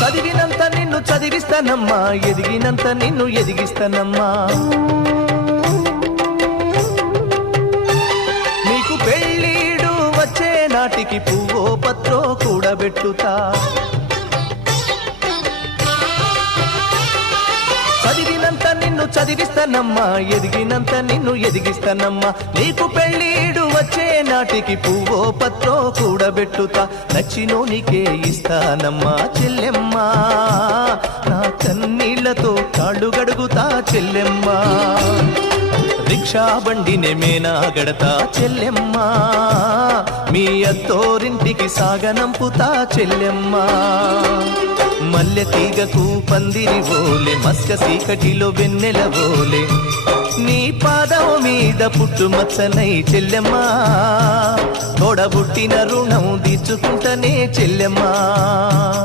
చదివినంత నిన్ను చదివిస్తానమ్మా, ఎదిగినంత నిన్ను ఎదిగిస్తానమ్మా. నీకు పెళ్ళీడు వచ్చే నాటికి పువ్వో పత్రో కూడబెట్టుతా. చదివినంత నిన్ను చదివిస్తానమ్మా, ఎదిగినంత నిన్ను ఎదిగిస్తానమ్మా. నీకు పెళ్ళీడు వచ్చే నాటికి పువ్వో పత్రో కూడబెట్టుతా. నచ్చినోనికే ఇస్తానమ్మా చెల్లెమ్మా, నా కన్నీళ్లతో కాళ్ళు గడుగుతా చెల్లెమ్మా. రిక్షా బండినే మేనా గడతా చెల్లెమ్మా, మీ అత్తోరింటికి సాగనంపుతా చెల్లెమ్మా. మల్లె తీగకు పందిరి ఓలే, మస్క సీకటిలో వెన్నెల ఓలే, నీ పాదం మీద పుట్టుమచ్చనై చెల్లెమ్మా. తోడబుట్టిన రుణం తీర్చుకుంటనే చెల్లెమ్మా.